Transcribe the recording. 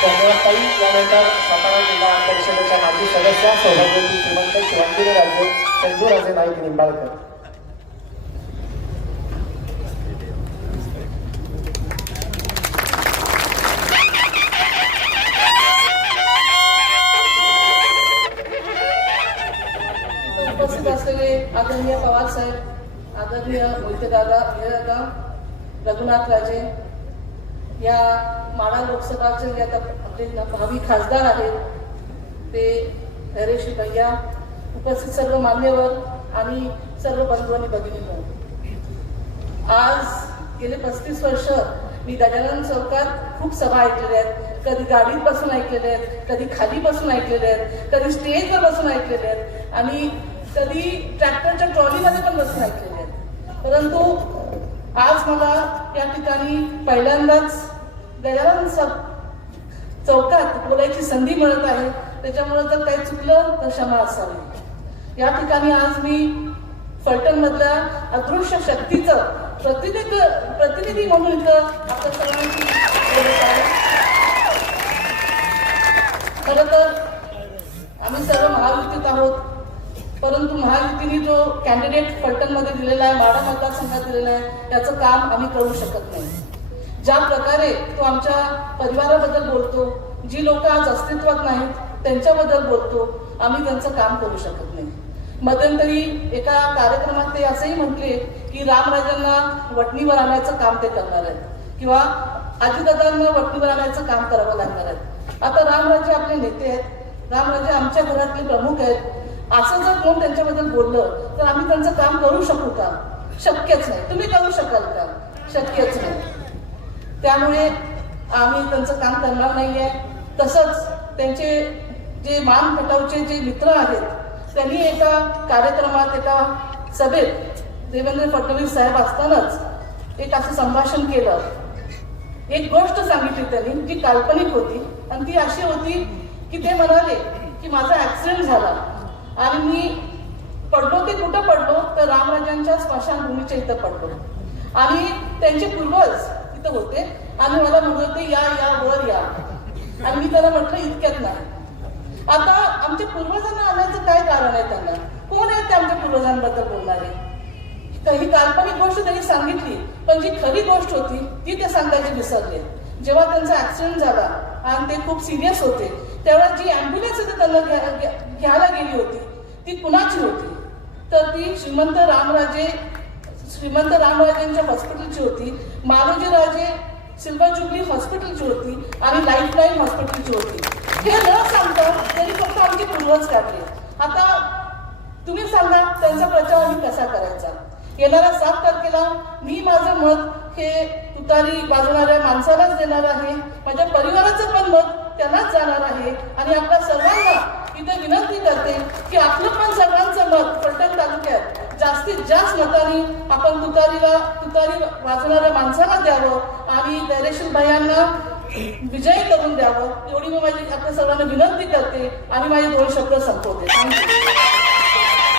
चंद्रताई यानंतर सातारा जिल्हा परिषदेच्या माजी सदस्य सौभाग्यवती श्रीमंत शिवाजीराजे संजूराजे नाईक निंबाळकर. उपस्थित असलेले आदरणीय पवार साहेब आदरणीय मोहितदादा रघुनाथ राजे या माळा लोकसभाचे जे आता आपले भावी खासदार आहेत ते धैर्यश्री भैया उपस्थित सर्व मान्यवर आणि सर्व बंधू आणि भगिनी आज गेले पस्तीस वर्ष मी गजानन चौकात खूप सभा ऐकलेल्या आहेत. कधी गाडीत बसून ऐकलेल्या आहेत कधी खाली बसून ऐकलेल्या आहेत कधी स्टेजवर बसून ऐकलेल्या आहेत आणि कधी ट्रॅक्टरच्या ट्रॉलीमध्ये पण बसून ऐकलेल्या आहेत. परंतु आज मला या ठिकाणी पहिल्यांदाच गजानन चौकात बोलायची संधी मिळत आहे. त्याच्यामुळे जर काही चुकलं तर क्षमा असावी. या ठिकाणी आज मी फलटण मधल्या अदृश्य शक्तीचं प्रतिनिध प्रतिनिधी म्हणून इथं आपल्या सर्वांची आहे. खरं तर आम्ही सर्व महायुतीत आहोत. परंतु महायुतीने जो कॅन्डिडेट फलटणमध्ये दिलेला आहे माडा मतदारसंघात दिलेला आहे त्याचं काम आम्ही करू शकत नाही. ज्या प्रकारे तो आमच्या परिवाराबद्दल बोलतो जी लोक आज अस्तित्वात नाहीत त्यांच्याबद्दल बोलतो आम्ही त्यांचं काम करू शकत नाही. मध्यंतरी एका कार्यक्रमात ते असंही म्हटले की रामराजांना वटणीवर आणायचं काम ते करणार आहेत किंवा आजीदादांना वटणीवर आणायचं काम करावं लागणार आहे. आता रामराजे आपले नेते आहेत. रामराजे आमच्या घरातले प्रमुख आहेत. असं जर कोण त्यांच्याबद्दल बोललं तर आम्ही त्यांचं काम करू शकू का? शक्यच नाही. तुम्ही करू शकाल का? शक्यच नाही. त्यामुळे आम्ही त्यांचं काम करणार नाहीये. तसंच त्यांचे जे मान पटावचे जे मित्र आहेत त्यांनी एका कार्यक्रमात एका सभेत देवेंद्र फडणवीस साहेब असतानाच एक असं संभाषण केलं. एक गोष्ट सांगितली त्यांनी जी काल्पनिक होती. आणि ती अशी होती की ते म्हणाले की माझा ऍक्सिडेंट झाला. आणि मी पडलो ते कुठं पडलो? तर रामराजांच्या स्मशानभूमीच्या इथं पडलो. आणि त्यांचे पूर्वज तिथं होते. आणि मला म्हणत होते या या वर या. आणि मी त्याला म्हटलं इतक्यात नाही. आता आमच्या पूर्वजांना आणायचं काय कारण आहे त्यांना? कोण आहेत ते आमच्या पूर्वजांबद्दल बोलणारे? काही काल्पनिक गोष्ट त्यांनी सांगितली पण जी खरी गोष्ट होती ती ते सांगायची विसरले. जेव्हा त्यांचा ऍक्सिडेंट झाला आणि ते खूप सिरियस होते त्यावेळेस जी अँब्युलन्स होती त्यांना घ्यायला गेली होती ती कुणाची होती? तर ती श्रीमंत रामराजे श्रीमंत रामराजेंच्या हॉस्पिटलची होती. मालोजी राजे सिल्वर जुबली हॉस्पिटलची होती आणि लाईफ लाईन हॉस्पिटलची होती. हे न सांगता त्यांनी फक्त आमचे पूर्वज काढले. आता तुम्ही सांगा त्यांचा प्रचार आम्ही कसा करायचा? येणाऱ्या सात तारखेला मी माझं मत हे तुतारी वाजवणाऱ्या माणसालाच देणार आहे. माझ्या परिवाराचं पण मत त्यांनाच जाणार आहे. आणि आपल्या सर्वांना इथे विनंती करते की आपलं पण सर्वांचं मत पलटण तालुक्यात जास्तीत जास्त मतांनी आपण तुतारीला तुतारी वाजवणाऱ्या माणसाला द्यावं आणि धैर्यशील भायांना विजयी करून द्यावं. एवढी मी माझी आपल्या सर्वांना विनंती करते आणि माझे दोन शब्द संपवते. थँक्यू